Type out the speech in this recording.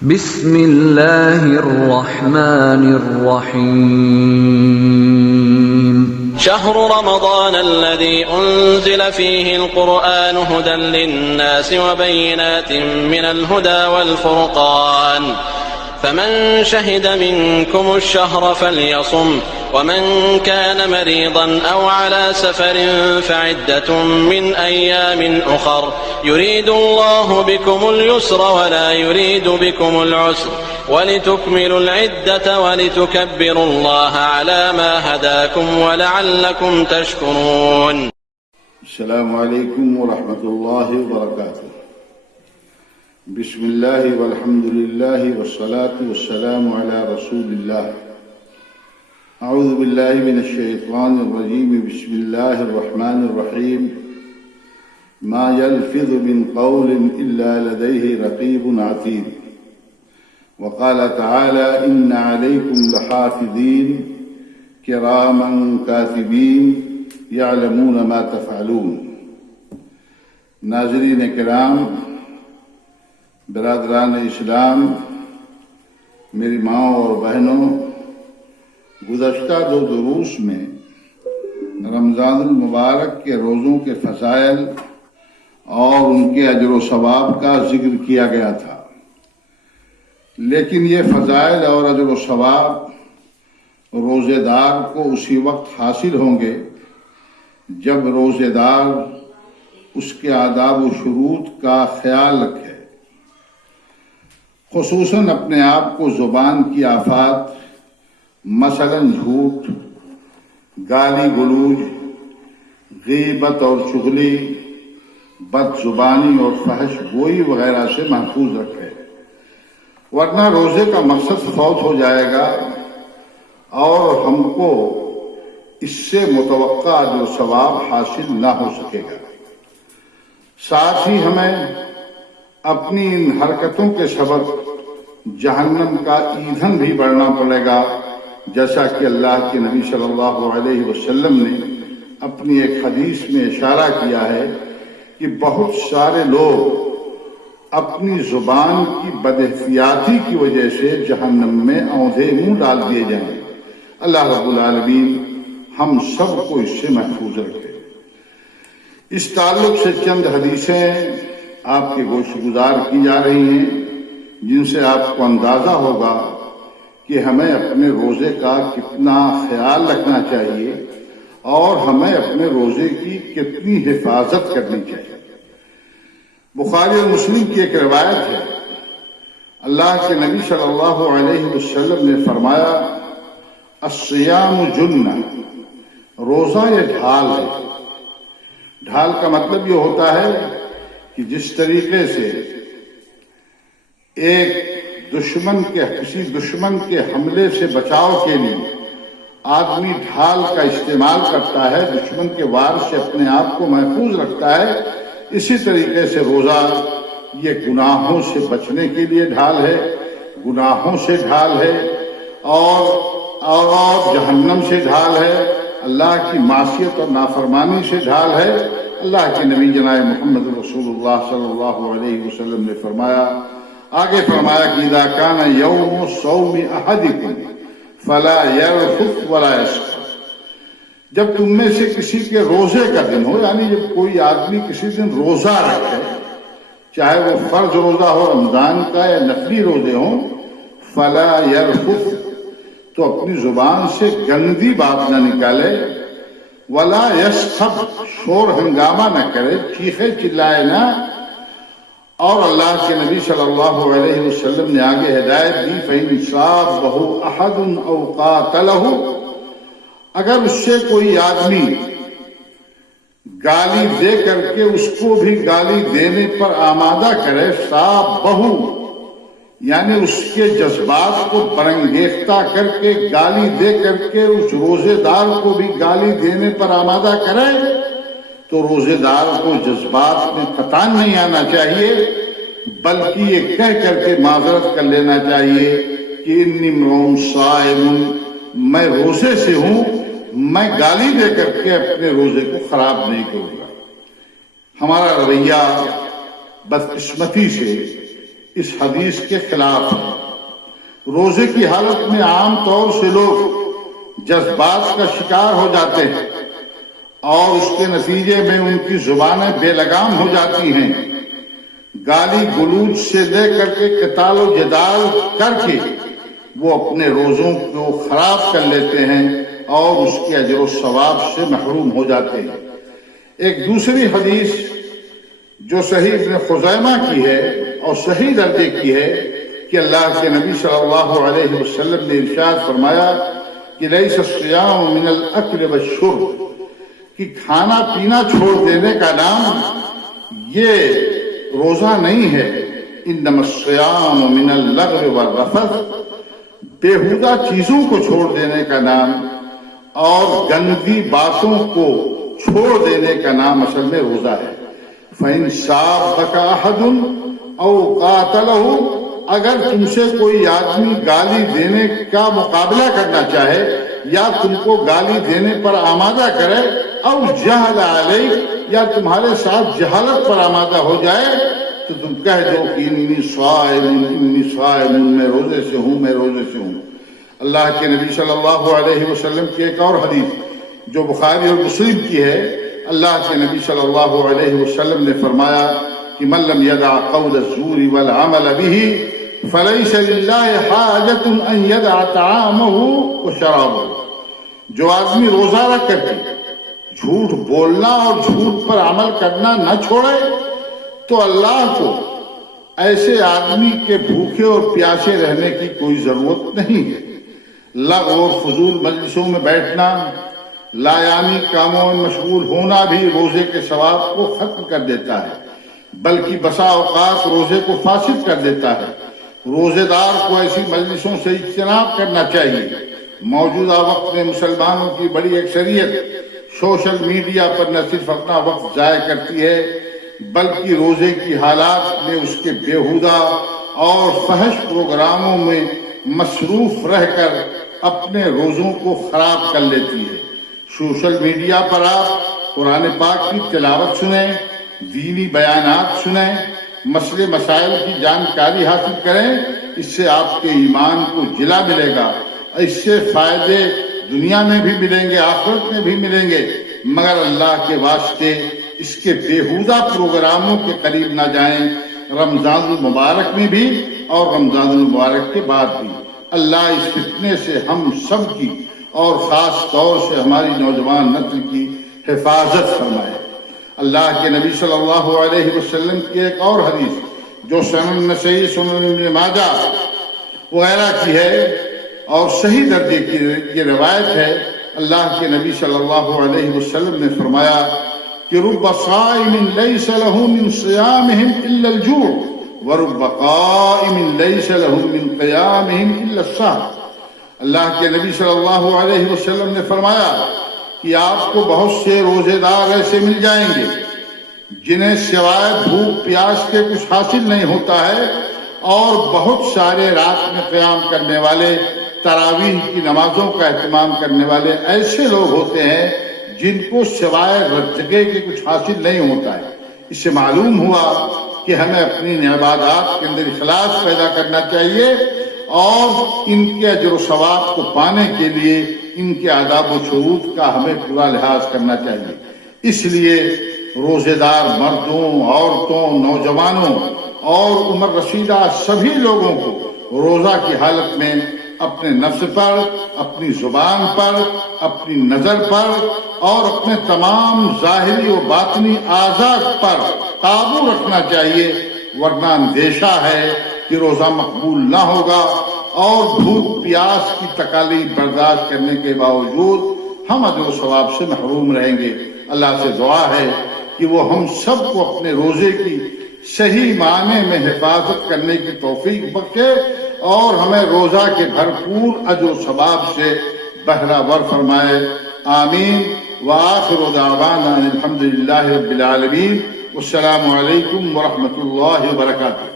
بسم اللہ الرحمن الرحیم شهر رمضان الذي أنزل فيه القرآن هدى للناس وبينات من الهدى والفرقان فمن شهد منكم الشهر فليصم ومن كان مريضا أو على سفر فعدة من أيام أخر يريد الله بكم اليسر ولا يريد بكم العسر ولتكملوا العدة ولتكبروا الله على ما هداكم ولعلكم تشكرون. السلام علیکم ورحمۃ اللہ وبرکاتہ. بسم اللہ والحمد للہ والصلاة والسلام علی رسول اللہ. اعوذ باللہ من الشیطان الرجیم. بسم اللہ الرحمن الرحیم. ما يلفظ من قول الا لدیہ رقیب عتید. وقال تعالى إن عليكم لحافظين كراما كاتبين يعلمون ما تفعلون. ناظرین کرام، برادران اسلام، میری ماں اور بہنوں، گزشتہ دو دروس میں رمضان المبارک کے روزوں کے فضائل اور ان کے اجر و ثواب کا ذکر کیا گیا تھا. لیکن یہ فضائل اور اجر و ثواب روزے دار کو اسی وقت حاصل ہوں گے جب روزے دار اس کے آداب و شروط کا خیال رکھے، خصوصاً اپنے آپ کو زبان کی آفات مثلاً جھوٹ، گالی گلوج، غیبت اور چغلی، بد زبانی اور فحش گوئی وغیرہ سے محفوظ رکھے، ورنہ روزے کا مقصد فوت ہو جائے گا اور ہم کو اس سے متوقع اجر و ثواب حاصل نہ ہو سکے گا. ساتھ ہی ہمیں اپنی ان حرکتوں کے سبب جہنم کا ایندھن بھی بڑھنا پڑے گا، جیسا کہ اللہ کے نبی صلی اللہ علیہ وسلم نے اپنی ایک حدیث میں اشارہ کیا ہے کہ بہت سارے لوگ اپنی زبان کی بد احتیاطی کی وجہ سے جہنم میں اوندھے منہ ڈال دیے جائیں. اللہ رب العالمین ہم سب کو اس سے محفوظ رکھے. اس تعلق سے چند حدیثیں آپ کے گوش گزار کی جا رہی ہیں جن سے آپ کو اندازہ ہوگا کہ ہمیں اپنے روزے کا کتنا خیال رکھنا چاہیے اور ہمیں اپنے روزے کی کتنی حفاظت کرنی چاہیے. بخاری اور مسلم کی ایک روایت ہے، اللہ کے نبی صلی اللہ علیہ وسلم نے فرمایا، الصیام جنہ، روزہ یہ ڈھال ہے. ڈھال کا مطلب یہ ہوتا ہے کہ جس طریقے سے ایک کسی دشمن کے حملے سے بچاؤ کے لیے آدمی ڈھال کا استعمال کرتا ہے، دشمن کے وار سے اپنے آپ کو محفوظ رکھتا ہے، اسی طریقے سے روزہ یہ گناہوں سے بچنے کے لیے ڈھال ہے، گناہوں سے ڈھال ہے اور جہنم سے ڈھال ہے، اللہ کی معصیت اور نافرمانی سے ڈھال ہے. اللہ کے نبی جناب محمد رسول اللہ صلی اللہ علیہ وسلم نے آگے فرمایا کہ اذا کان یوم صوم احدکم فلا یرفث ولا یسخر. جب تم میں سے کسی کے روزے کا دن ہو، یعنی جب کوئی آدمی کسی دن روزہ رکھے، چاہے وہ فرض روزہ ہو رمضان کا یا نفلی روزے ہوں، فلا یرفث، تو اپنی زبان سے گندی بات نہ نکالے، ولا یسخب، شور ہنگامہ نہ کرے، چیخے چلائے نہ. اور اللہ کے نبی صلی اللہ علیہ وسلم نے آگے ہدایت دی، فإن صابہ احد او قاتلہ، اگر اس سے کوئی آدمی گالی دے کر کے اس کو بھی گالی دینے پر آمادہ کرے، صابہ یعنی اس کے جذبات کو برانگیختہ کر کے گالی دے کر کے اس روزے دار کو بھی گالی دینے پر آمادہ کرے، تو روزے دار کو جذبات میں قطعاً نہیں آنا چاہیے، بلکہ یہ کہہ کر کے معذرت کر لینا چاہیے کہ انی امرؤ صائم، میں روزے سے ہوں، میں گالی دے کر کے اپنے روزے کو خراب نہیں کروں گا. ہمارا رویہ بدقسمتی سے اس حدیث کے خلاف ہے۔ روزے کی حالت میں عام طور سے لوگ جذبات کا شکار ہو جاتے ہیں اور اس کے نتیجے میں ان کی زبانیں بے لگام ہو جاتی ہیں، گالی گلوچ سے لے کر کے قتال و جدال کر کے وہ اپنے روزوں کو خراب کر لیتے ہیں اور اس کے اجر و ثواب سے محروم ہو جاتے ہیں۔ ایک دوسری حدیث جو صحیح ابن خزیمہ کی ہے اور صحیح درجے کی ہے کہ اللہ کے نبی صلی اللہ علیہ وسلم نے ارشاد فرمایا کہ لیس الصیام من الاکل والشرب، کہ کھانا پینا چھوڑ دینے کا نام یہ روزہ نہیں ہے، انما الصیام من اللغو والرفث، بیہودہ چیزوں کو چھوڑ دینے کا نام اور گندی باتوں کو چھوڑ دینے کا نام اصل میں روزہ ہے۔ فَإِن سَابَّكَ أَحَدٌ أَوْ قَاتَلَهُ، اگر تم سے کوئی آدمی گالی دینے کا مقابلہ کرنا چاہے یا تم کو گالی دینے پر آمادہ کرے، او جہل علیک، یا تمہارے ساتھ جہالت پر آمادہ ہو جائے، تو تم کہہ دو کہ انی صائم، میں روزے سے ہوں، میں روزے سے ہوں۔ اللہ کے نبی صلی اللہ علیہ وسلم کی ایک اور حدیث جو بخاری اور مسلم کی ہے، اللہ کے نبی صلی اللہ علیہ وسلم نے فرمایا کہ من لم یدع قول الزور والعمل به فلیس للہ حاجۃ ان یدع طعامہ وشرابہ، جو آدمی روزہ رکھ کر کے جھوٹ بولنا اور جھوٹ پر عمل کرنا نہ چھوڑے تو اللہ کو ایسے آدمی کے بھوکے اور پیاسے رہنے کی کوئی ضرورت نہیں ہے۔ لغو اور فضول مجلسوں میں بیٹھنا، لایانی کاموں میں مشغول ہونا بھی روزے کے ثواب کو ختم کر دیتا ہے، بلکہ بسا اوقات روزے کو فاسد کر دیتا ہے۔ روزے دار کو ایسی مجلسوں سے اجتناب کرنا چاہیے۔ موجودہ وقت میں مسلمانوں کی بڑی اکثریت سوشل میڈیا پر نہ صرف اپنا وقت ضائع کرتی ہے بلکہ روزے کی حالات میں اس کے بیہودہ اور فحش پروگراموں میں مصروف رہ کر اپنے روزوں کو خراب کر لیتی ہے۔ سوشل میڈیا پر آپ قرآن پاک کی تلاوت سنیں، دینی بیانات سنیں، مسئلے مسائل کی جانکاری حاصل کریں، اس سے آپ کے ایمان کو جلا ملے گا، اس سے فائدے دنیا میں بھی ملیں گے، آخرت میں بھی ملیں گے، مگر اللہ کے واسطے اس کے بیہودہ پروگراموں کے قریب نہ جائیں، رمضان المبارک میں بھی اور رمضان المبارک کے بعد بھی۔ اللہ اس فتنے سے ہم سب کی اور خاص طور سے ہماری نوجوان نسل کی حفاظت فرمائے۔ اللہ کے نبی صلی اللہ علیہ وسلم کی ایک اور حدیث جو سنن نسائی، سنن ابن ماجہ وغیرہ کی ہے اور صحیح درجے کی یہ روایت ہے، اللہ کے نبی صلی اللہ علیہ وسلم نے فرمایا کہ رب صائم لیس له من صیامہم الا الجوع ورب قائم لیس له من قیامہم الا السہر۔ اللہ کے نبی صلی اللہ علیہ وسلم نے فرمایا کہ آپ کو بہت سے روزے دار ایسے مل جائیں گے جنہیں سوائے بھوک پیاس کے کچھ حاصل نہیں ہوتا ہے، اور بہت سارے رات میں قیام کرنے والے، تراویح کی نمازوں کا اہتمام کرنے والے ایسے لوگ ہوتے ہیں جن کو سوائے رزقے کے کچھ حاصل نہیں ہوتا ہے۔ اس سے معلوم ہوا کہ ہمیں اپنی عبادات کے اندر اخلاص پیدا کرنا چاہیے اور ان کے اجر و ثواب کو پانے کے لیے ان کے آداب و شروط کا ہمیں پورا لحاظ کرنا چاہیے۔ اس لیے روزے دار مردوں، عورتوں، نوجوانوں اور عمر رسیدہ سبھی لوگوں کو روزہ کی حالت میں اپنے نفس پر، اپنی زبان پر، اپنی نظر پر اور اپنے تمام ظاہری و باطنی اعضاء پر قابو رکھنا چاہیے، ورنہ اندیشہ ہے کہ روزہ مقبول نہ ہوگا اور بھوک پیاس کی تکالیف برداشت کرنے کے باوجود ہم اجر و ثواب سے محروم رہیں گے۔ اللہ سے دعا ہے کہ وہ ہم سب کو اپنے روزے کی صحیح معنی میں حفاظت کرنے کی توفیق بخشے اور ہمیں روزہ کے بھرپور اجر و ثواب سے بہرہ ور فرمائے۔ آمین۔ وآخر دعوانا الحمدللہ رب العالمین۔ والسلام علیکم ورحمۃ اللہ وبرکاتہ۔